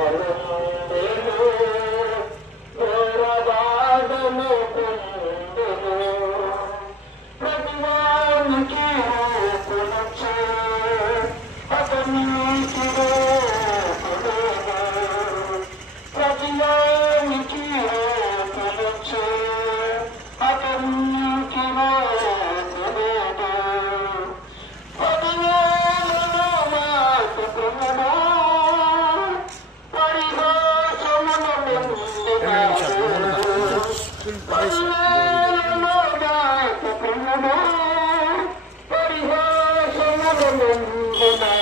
పలుభాగలుండెను ఘోరవాదము పొందెను ప్రతివానికి రూపులొచ్చు అతనికి రూపులేదు ప్రతివానికి రూపులొచ్చు అతనికి రూపులేదు పదివేలను మాకు ప్రభువు పరిహాసమును నిండినాడు పదివేలను మాకు ప్రభువు పరిహాసమును నిండినాడు